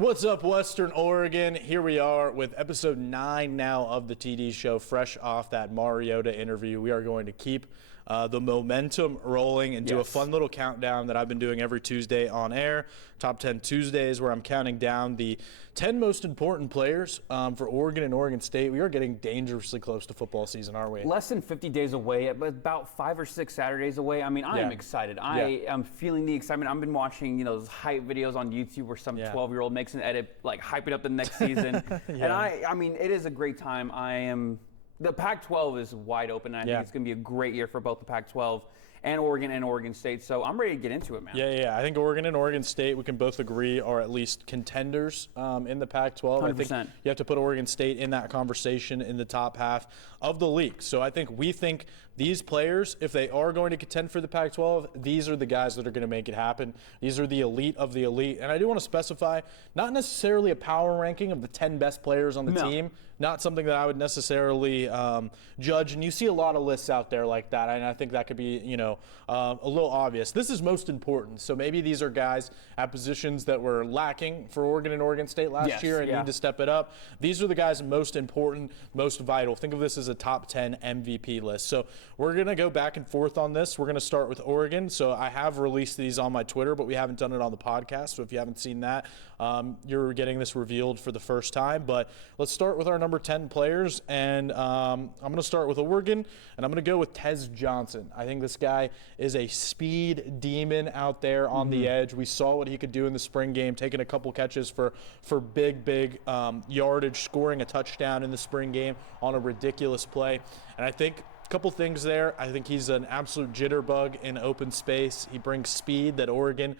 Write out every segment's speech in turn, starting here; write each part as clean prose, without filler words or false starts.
What's up, Western Oregon? Here we are with episode 9 now of the TD show, fresh off that Mariota interview. We are going to keep the momentum rolling and do a fun little countdown that I've been doing every Tuesday on air, Top 10 Tuesdays, where I'm counting down the 10 most important players for Oregon and Oregon State. We are getting dangerously close to football season, aren't we? Less than 50 days away, about 5 or 6 Saturdays away. I mean, I am excited. I am feeling the excitement. I've been watching, those hype videos on YouTube where some 12-year-old makes an edit, like hyping up the next season. And I mean, it is a great time. The Pac-12 is wide open, and I think it's going to be a great year for both the Pac-12 and Oregon State. So I'm ready to get into it, man. Yeah. I think Oregon and Oregon State, we can both agree, are at least contenders in the Pac-12. 100%. I think you have to put Oregon State in that conversation in the top half of the league. So I think these players, if they are going to contend for the Pac-12, these are the guys that are going to make it happen. These are the elite of the elite. And I do want to specify, not necessarily a power ranking of the 10 best players on the team, not something that I would necessarily judge. And you see a lot of lists out there like that, and I think that could be, a little obvious. This is most important. So maybe these are guys at positions that were lacking for Oregon and Oregon State last year and need to step it up. These are the guys most important, most vital. Think of this as a top 10 MVP list. So we're going to go back and forth on this. We're going to start with Oregon. So I have released these on my Twitter, but we haven't done it on the podcast. So if you haven't seen that, you're getting this revealed for the first time. But let's start with our number 10 players. And I'm going to start with Oregon, and I'm going to go with Tez Johnson. I think this guy is a speed demon out there on the edge. We saw what he could do in the spring game, taking a couple catches for big yardage, scoring a touchdown in the spring game on a ridiculous play. And I think couple things there. I think he's an absolute jitterbug in open space. He brings speed that Oregon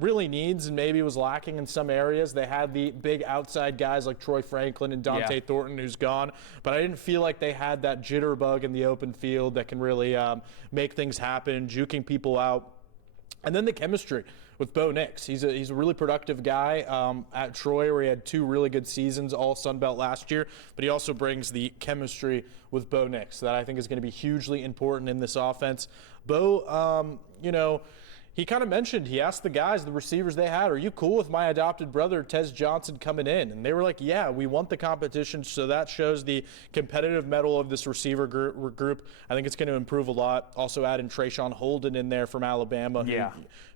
really needs and maybe was lacking in some areas. They had the big outside guys like Troy Franklin and Dante Thornton, who's gone, but I didn't feel like they had that jitterbug in the open field that can really make things happen, juking people out. And then the chemistry with Bo Nix. He's a really productive guy at Troy, where he had 2 really good seasons, all Sun Belt last year. But he also brings the chemistry with Bo Nix that I think is going to be hugely important in this offense. Bo, he kind of mentioned, he asked the receivers they had, are you cool with my adopted brother, Tez Johnson, coming in? And they were like, yeah, we want the competition. So that shows the competitive mettle of this receiver group. I think it's going to improve a lot. Also adding Trayshawn Holden in there from Alabama,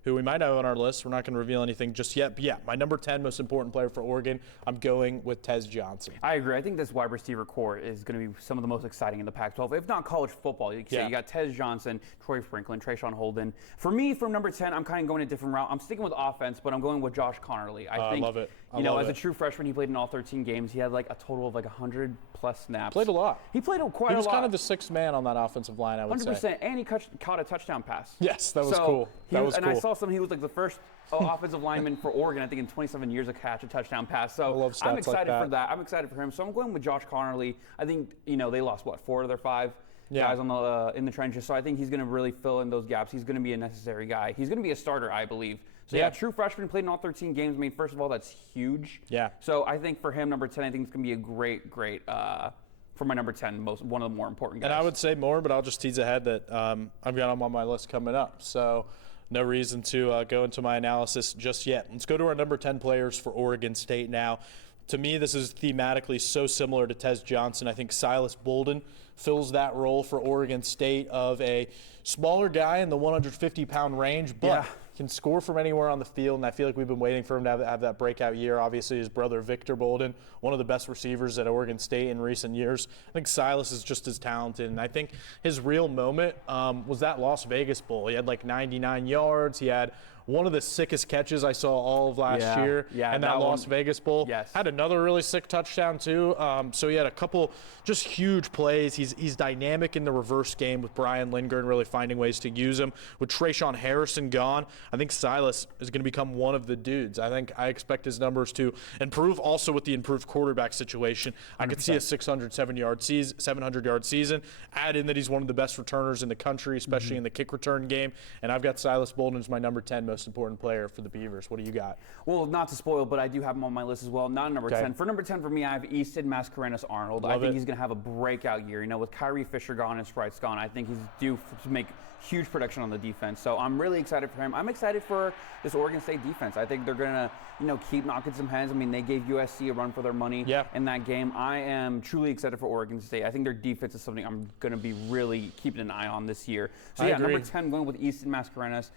who we might have on our list. We're not going to reveal anything just yet. But my number 10 most important player for Oregon, I'm going with Tez Johnson. I agree. I think this wide receiver core is going to be some of the most exciting in the Pac-12, if not college football. You got Tez Johnson, Troy Franklin, Trayshawn Holden. For me, from number 10, I'm kind of going a different route. I'm sticking with offense, but I'm going with Josh Conerly. I think, love it. As a true freshman, he played in all 13 games. He had like a total of 100-plus snaps. Played a lot. He played quite a lot. He was kind of the 6th man on that offensive line, I would 100%, say. and he caught a touchdown pass. Yes, that was cool. I saw he was like the first offensive lineman for Oregon, I think, in 27 years to catch a touchdown pass. So I'm excited for that. I'm excited for him. So I'm going with Josh Conerly. I think, they lost, 4 of their 5 guys on in the trenches. So I think he's going to really fill in those gaps. He's going to be a necessary guy. He's going to be a starter, I believe. So true freshman, played in all 13 games. I mean, first of all, that's huge. Yeah. So I think for him, number 10, I think it's going to be a great for my number 10, one of the more important guys. And I would say more, but I'll just tease ahead that I've got him on my list coming up. So no reason to go into my analysis just yet. Let's go to our number 10 players for Oregon State now. To me, this is thematically so similar to Tez Johnson. I think Silas Bolden fills that role for Oregon State of a smaller guy in the 150-pound range, but can score from anywhere on the field, and I feel like we've been waiting for him to have that breakout year. Obviously, his brother Victor Bolden, one of the best receivers at Oregon State in recent years. I think Silas is just as talented, and I think his real moment was that Las Vegas Bowl. He had like 99 yards. He had one of the sickest catches I saw all of last year in that Las Vegas Bowl. Yes. Had another really sick touchdown too. So he had a couple just huge plays. He's dynamic in the reverse game with Brian Lindgren really finding ways to use him. With Trayshawn Harrison gone, I think Silas is going to become one of the dudes. I expect his numbers to improve. Also with the improved quarterback situation, 100%. I could see a 700-yard season. Add in that he's one of the best returners in the country, especially in the kick return game. And I've got Silas Bolden as my number 10 most important player for the Beavers. What do you got? Well, not to spoil, but I do have him on my list as well. Not number 10. For number 10 for me, I have Easton Mascarenas Arnold. I think he's going to have a breakout year. with Kyrie Fisher gone and Sprites gone, I think he's due to make huge production on the defense. So I'm really excited for him. I'm excited for this Oregon State defense. I think they're going to, keep knocking some heads. I mean, they gave USC a run for their money in that game. I am truly excited for Oregon State. I think their defense is something I'm going to be really keeping an eye on this year. So I agree. number 10 going with Easton Mascarenas.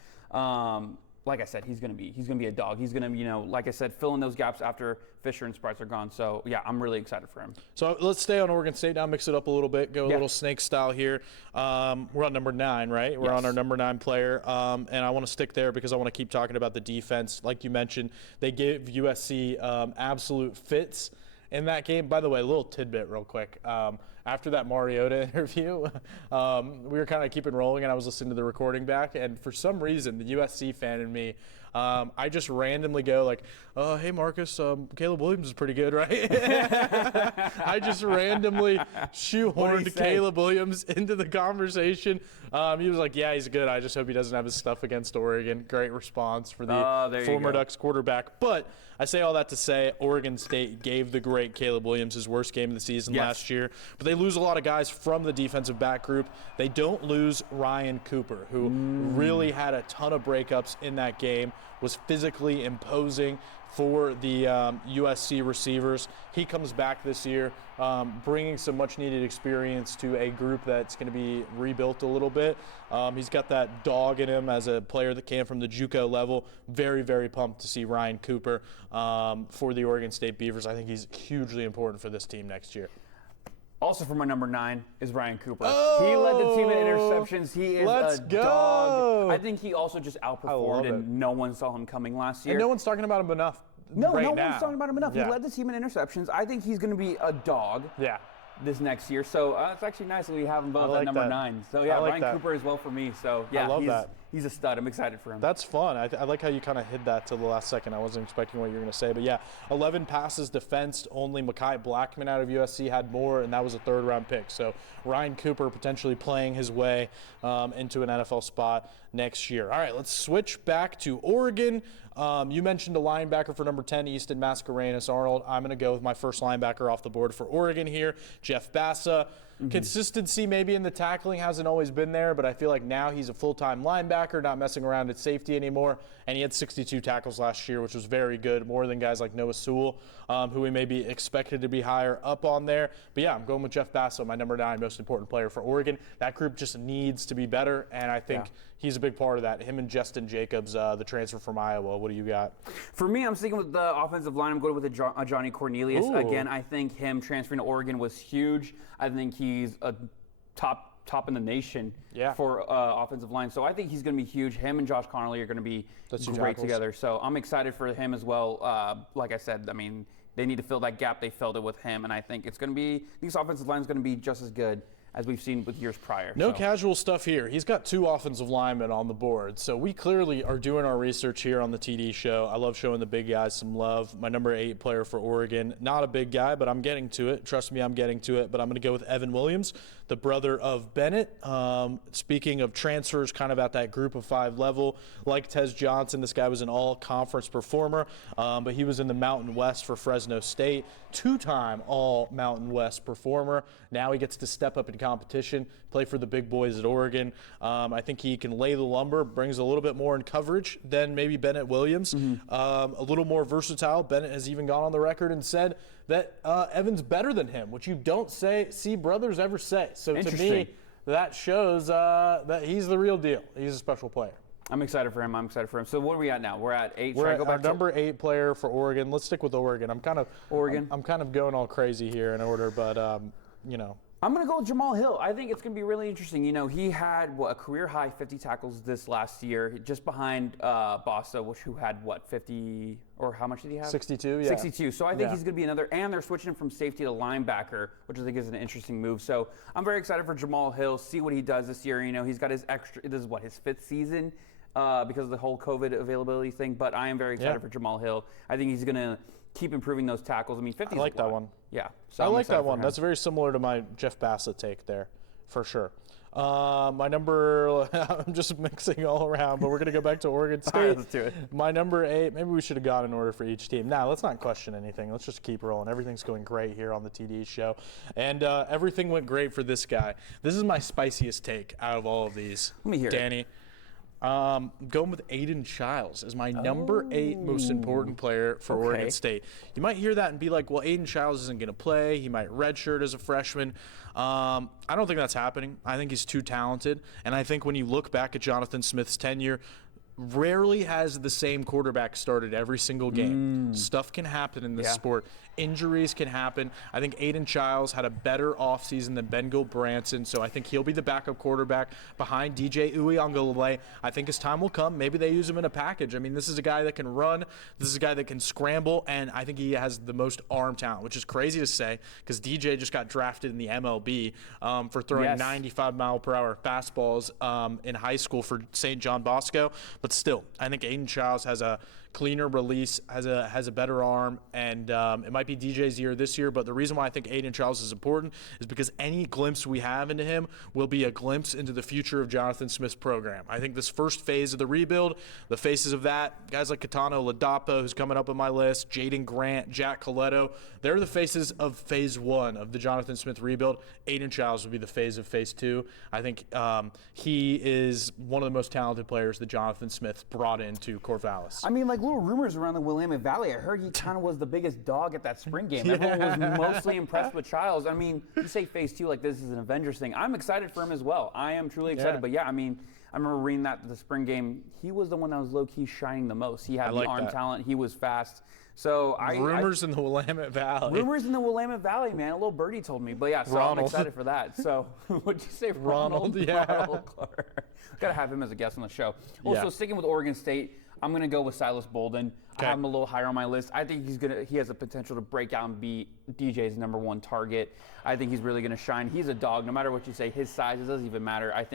Like I said, he's gonna be a dog. He's gonna, like I said, fill in those gaps after Fisher and Sprites are gone. So yeah, I'm really excited for him. So let's stay on Oregon State now. Mix it up a little bit. Go a little snake style here. We're on number 9, right? We're on our number 9 player, and I want to stick there because I want to keep talking about the defense. Like you mentioned, they gave USC absolute fits in that game. By the way, a little tidbit real quick. After that Mariota interview, we were kind of keeping rolling, and I was listening to the recording back, and for some reason, the USC fan in me, I just randomly go like, hey, Marcus, Caleb Williams is pretty good, right? I just randomly shoehorned Caleb Williams into the conversation. He was like, yeah, he's good. I just hope he doesn't have his stuff against Oregon. Great response for the former Ducks quarterback. But I say all that to say Oregon State gave the great Caleb Williams his worst game of the season last year. But they lose a lot of guys from the defensive back group. They don't lose Ryan Cooper, who really had a ton of breakups in that game, was physically imposing for the USC receivers. He comes back this year, bringing some much-needed experience to a group that's going to be rebuilt a little bit. He's got that dog in him as a player that came from the JUCO level. Very, very pumped to see Ryan Cooper for the Oregon State Beavers. I think he's hugely important for this team next year. Also for my number 9 is Ryan Cooper. He led the team in interceptions. He is a dog. I think he also just outperformed, and no one saw him coming last year. And no one's talking about him enough. No one's talking about him enough. He led the team in interceptions. I think he's going to be a dog this next year. So it's actually nice that we have them both at number 9. So yeah, Ryan Cooper as well for me. So yeah, he's a stud. I'm excited for him. That's fun. I like how you kind of hid that to the last second. I wasn't expecting what you were going to say. But yeah, 11 passes defensed. Only Mekhi Blackman out of USC had more, and that was a 3rd-round pick. So Ryan Cooper potentially playing his way into an NFL spot next year. All right, let's switch back to Oregon. You mentioned a linebacker for number 10, Easton Mascarenas. Arnold, I'm going to go with my first linebacker off the board for Oregon here, Jeff Bassa. Consistency maybe in the tackling hasn't always been there, but I feel like now he's a full-time linebacker, not messing around at safety anymore. And he had 62 tackles last year, which was very good, more than guys like Noah Sewell, who we maybe expected to be higher up on there. But yeah, I'm going with Jeff Bassa, my number 9 most important player for Oregon. That group just needs to be better, and I think he's a big part of that. Him and Justin Jacobs, the transfer from Iowa. What do you got? For me, I'm sticking with the offensive line. I'm going with Johnny Cornelius. Ooh. Again, I think him transferring to Oregon was huge. I think he's a top in the nation for offensive line. So I think he's going to be huge. Him and Josh Connolly are going to be great together. So I'm excited for him as well. Like I said, I mean, they need to fill that gap. They filled it with him, and I think it's going to be this offensive line is going to be just as good as we've seen with years prior. No casual stuff here. He's got 2 offensive linemen on the board. So we clearly are doing our research here on the TD show. I love showing the big guys some love. My number 8 player for Oregon, not a big guy, but I'm getting to it. Trust me, I'm getting to it. But I'm going to go with Evan Williams, the brother of Bennett. Speaking of transfers, kind of at that group of 5 level, like Tez Johnson, this guy was an all-conference performer, but he was in the Mountain West for Fresno State. 2-time all-Mountain West performer. Now he gets to step up in competition, play for the big boys at Oregon. I think he can lay the lumber, brings a little bit more in coverage than maybe Bennett Williams. A little more versatile. Bennett has even gone on the record and said that Evan's better than him, which you don't see brothers ever say. So to me, that shows that he's the real deal. He's a special player. I'm excited for him. So what are we at now? We're at 8. We're at our number 8 player for Oregon. Let's stick with Oregon. I'm kind of going all crazy here in order, but I'm going to go with Jamal Hill. I think it's going to be really interesting. He had a career-high 50 tackles this last year, just behind Bassa, who had, 50, or how much did he have? 62, yeah. 62. So I think he's going to be another, and they're switching him from safety to linebacker, which I think is an interesting move. So I'm very excited for Jamal Hill, see what he does this year. He's got his his 5th season because of the whole COVID availability thing. But I am very excited for Jamal Hill. I think he's going to keep improving those tackles. I mean, 50 I like that one. Yeah. So I like that one. That's very similar to my Jeff Bassett take there, for sure. My number, I'm just mixing all around, but we're going to go back to Oregon State. All right, let's do it. My number 8, maybe we should have gone in order for each team. Now, let's not question anything. Let's just keep rolling. Everything's going great here on the TD show. And everything went great for this guy. This is my spiciest take out of all of these. Let me hear Danny. Going with Aiden Childs as my number 8 most important player for Oregon State. You might hear that and be like, well, Aiden Childs isn't going to play. He might redshirt as a freshman. I don't think that's happening. I think he's too talented. And I think when you look back at Jonathan Smith's tenure, rarely has the same quarterback started every single game. Stuff can happen in this sport. Injuries can happen. I think Aiden Childs had a better offseason than Ben Gilbranson, so I think he'll be the backup quarterback behind DJ Uiagalelei. I think his time will come. Maybe they use him in a package. I mean, this is a guy that can run. This is a guy that can scramble, and I think he has the most arm talent, which is crazy to say because DJ just got drafted in the MLB for throwing 95-mile-per-hour fastballs in high school for St. John Bosco. But still, I think Aiden Childs has a cleaner release, has a better arm, and it might be DJ's year this year, but the reason why I think Aiden Childs is important is because any glimpse we have into him will be a glimpse into the future of Jonathan Smith's program. I think this first phase of the rebuild, the faces of that, guys like Katano Ladapo, who's coming up on my list, Jaden Grant, Jack Coletto, they're the faces of phase 1 of the Jonathan Smith rebuild. Aiden Childs will be the phase of phase 2. I think he is one of the most talented players that Jonathan Smith brought into Corvallis. I mean, like little rumors around the Willamette Valley. I heard he kind of was the biggest dog at that spring game. Everyone was mostly impressed with Childs. I mean, you say phase 2 like this is an Avengers thing. I'm excited for him as well. I am truly excited. But yeah, I mean, I remember reading that the spring game. He was the one that was low-key shining the most. He had the arm talent. He was fast. So rumors in the Willamette Valley. Rumors in the Willamette Valley, man. A little birdie told me. But yeah, so I'm excited for that. So what'd you say, Ronald? Ronald Clark. Gotta have him as a guest on the show. Also, sticking with Oregon State, I'm gonna go with Silas Bolden. I have him a little higher on my list. I think he has a potential to break out and be DJ's number 1 target. I think he's really gonna shine. He's a dog, no matter what you say. His size, it doesn't even matter. I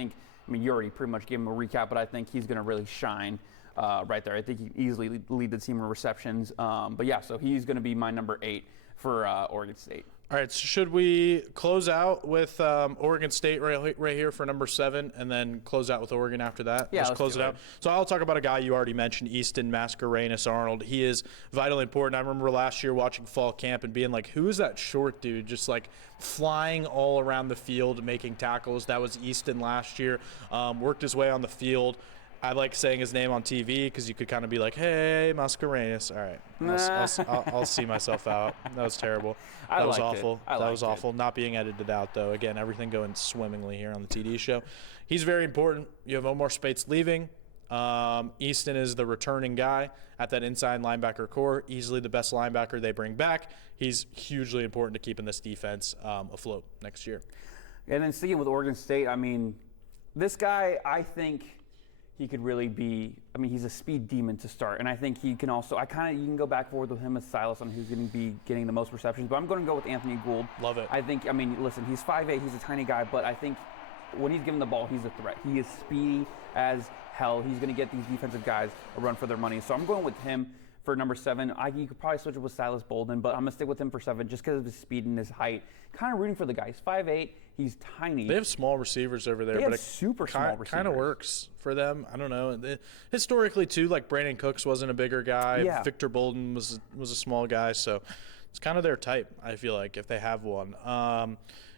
mean, you already pretty much gave him a recap, but I think he's gonna really shine right there. I think he easily lead the team in receptions. But yeah, so he's gonna be my number 8 for Oregon State. All right, so should we close out with Oregon State right here for number 7 and then close out with Oregon after that? Yeah, let's close it out. So I'll talk about a guy you already mentioned, Easton Mascarenas-Arnold. He is vitally important. I remember last year watching fall camp and being like, who is that short dude just like flying all around the field making tackles? That was Easton last year. Worked his way on the field. I like saying his name on TV because you could kind of be like, hey, Mascarenas. All right. I'll see myself out. That was terrible. That was awful. That was awful. Not being edited out, though. Again, everything going swimmingly here on the TD show. He's very important. You have Omar Spates leaving. Easton is the returning guy at that inside linebacker core. Easily the best linebacker they bring back. He's hugely important to keeping this defense afloat next year. And then sticking with Oregon State, I mean, this guy, I think – he could really be, I mean, he's a speed demon to start. And I think he can also, you can go back and forth with him as Silas on who's going to be getting the most receptions. But I'm going to go with Anthony Gould. Love it. I think, I mean, listen, he's 5'8", he's a tiny guy, but I think when he's given the ball, he's a threat. He is speedy as hell. He's going to get these defensive guys a run for their money. So I'm going with him for number 7. You could probably switch it with Silas Bolden, but I'm going to stick with him for 7 just because of his speed and his height. Kind of rooting for the guy. He's 5'8", he's tiny. They have small receivers over there, but it super small receivers. Kind of works for them. I don't know. Historically, too, like Brandon Cooks wasn't a bigger guy. Yeah. Victor Bolden was a small guy, so it's kind of their type, I feel like, if they have one.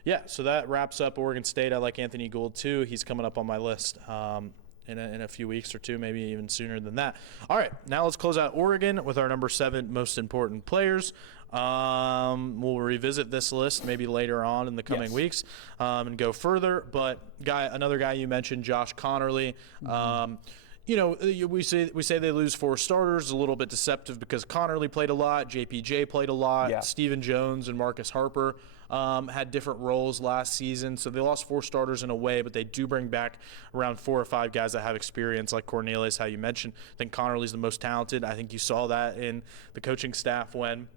Yeah, so that wraps up Oregon State. I like Anthony Gould, too. He's coming up on my list. In a few weeks or two, maybe even sooner than that. All right, now let's close out Oregon with our number 7 most important players. We'll revisit this list maybe later on in the coming weeks and go further. But another guy you mentioned, Josh Connerly. You know, we say they lose 4 starters, a little bit deceptive because Connerly played a lot, JPJ played a lot, Stephen Jones and Marcus Harper had different roles last season. So they lost 4 starters in a way, but they do bring back around 4 or 5 guys that have experience, like Cornelius, how you mentioned. I think Connerly's the most talented. I think you saw that in the coaching staff when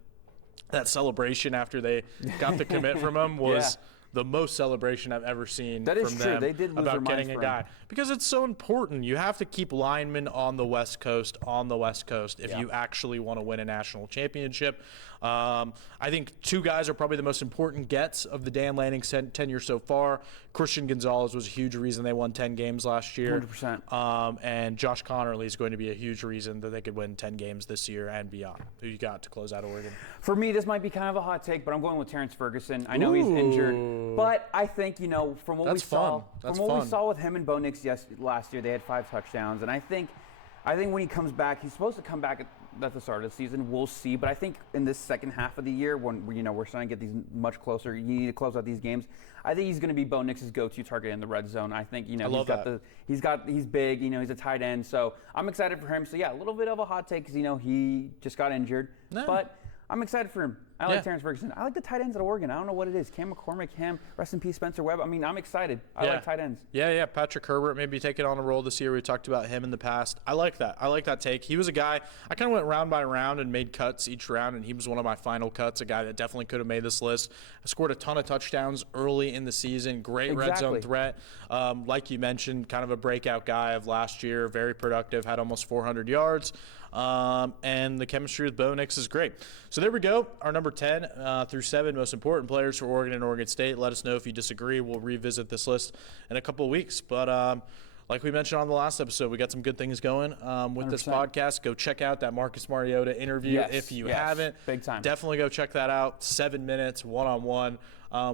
that celebration after they got the commit from him was the most celebration I've ever seen that is from true. them They did lose about their getting minds a for guy. him. Because it's so important. You have to keep linemen on the West Coast if you actually want to win a national championship. I think two guys are probably the most important gets of the Dan Lanning tenure so far. Christian Gonzalez was a huge reason they won 10 games last year. 100%. And Josh Connerly is going to be a huge reason that they could win 10 games this year and beyond. Who you got to close out Oregon? For me, this might be kind of a hot take, but I'm going with Terrence Ferguson. I know he's injured, but I think, from what we saw with him and Bo Nix last year, they had 5 touchdowns, and I think when he comes back, he's supposed to come back at the start of the season. We'll see, but I think in this second half of the year, when we're starting to get these much closer, you need to close out these games. I think he's going to be Bo Nix's go-to target in the red zone. I think he's big, he's a tight end, so I'm excited for him. So yeah, a little bit of a hot take because he just got injured, but I'm excited for him. I like Terrence Ferguson. I like the tight ends at Oregon. I don't know what it is. Cam McCormick, rest in peace, Spencer Webb. I mean, I'm excited. I like tight ends. Yeah. Patrick Herbert maybe taking on a role this year. We talked about him in the past. I like that. I like that take. He was a guy, I kind of went round by round and made cuts each round, and he was one of my final cuts, a guy that definitely could have made this list. I scored a ton of touchdowns early in the season. Great red zone threat. Like you mentioned, kind of a breakout guy of last year. Very productive, had almost 400 yards. And the chemistry with Bo Nix is great. So there we go. Our number 10 through 7 most important players for Oregon and Oregon State. Let us know if you disagree. We'll revisit this list in a couple of weeks. But like we mentioned on the last episode, we got some good things going with 100%. This podcast. Go check out that Marcus Mariota interview if you haven't. Big time. Definitely go check that out. 7 minutes, one-on-one.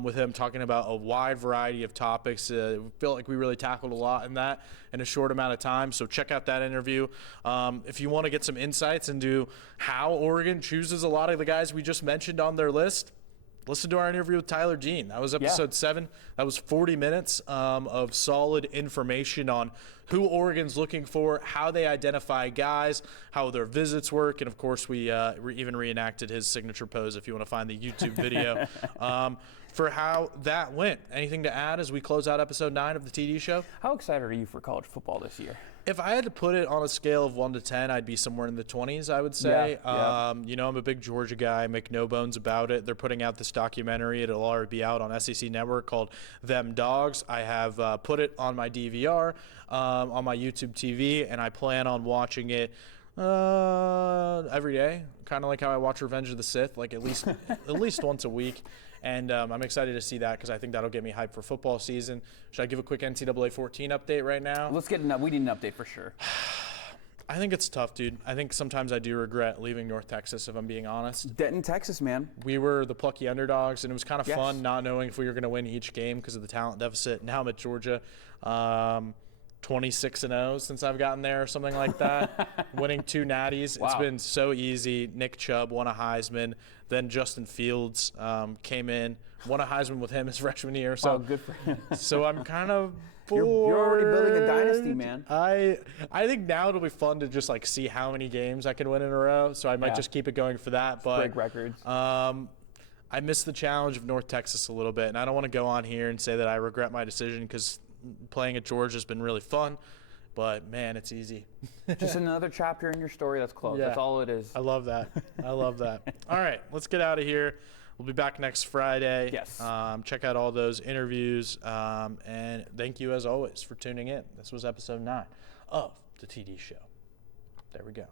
With him talking about a wide variety of topics. We feel like we really tackled a lot in that in a short amount of time. So check out that interview. If you want to get some insights into how Oregon chooses a lot of the guys we just mentioned on their list, listen to our interview with Tyler Dean. That was episode 7. That was 40 minutes of solid information on who Oregon's looking for, how they identify guys, how their visits work, and of course we even reenacted his signature pose if you want to find the YouTube video for how that went. Anything to add as we close out episode 9 of the TD show? How excited are you for college football this year? If I had to put it on a scale of 1 to 10, I'd be somewhere in the 20s, I would say. I'm a big Georgia guy, make no bones about it. They're putting out this documentary. It'll already be out on SEC Network called Them Dogs. I have put it on my DVR, on my YouTube TV, and I plan on watching it every day, kind of like how I watch Revenge of the Sith, like at least once a week. And I'm excited to see that because I think that'll get me hyped for football season. Should I give a quick NCAA 14 update right now? Let's get we need an update for sure. I think it's tough, dude. I think sometimes I do regret leaving North Texas, if I'm being honest. Denton, Texas, man. We were the plucky underdogs, and it was kind of fun not knowing if we were going to win each game because of the talent deficit. Now I'm at Georgia. 26-0 since I've gotten there or something like that, winning 2 natties. Wow. It's been so easy. Nick Chubb won a Heisman. Then Justin Fields came in, won a Heisman with him his freshman year. So good for him. So I'm kind of bored. You're already building a dynasty, man. I think now it'll be fun to just see how many games I can win in a row. So I might just keep it going for that. But break records. I miss the challenge of North Texas a little bit, and I don't want to go on here and say that I regret my decision because playing at Georgia has been really fun, but man, it's easy. Just another chapter in your story that's closed. That's all it is. I love that. All right, let's get out of here. We'll be back next Friday. Yes. Check out all those interviews, and thank you as always for tuning in. This was episode 9 of the TD Show. There we go.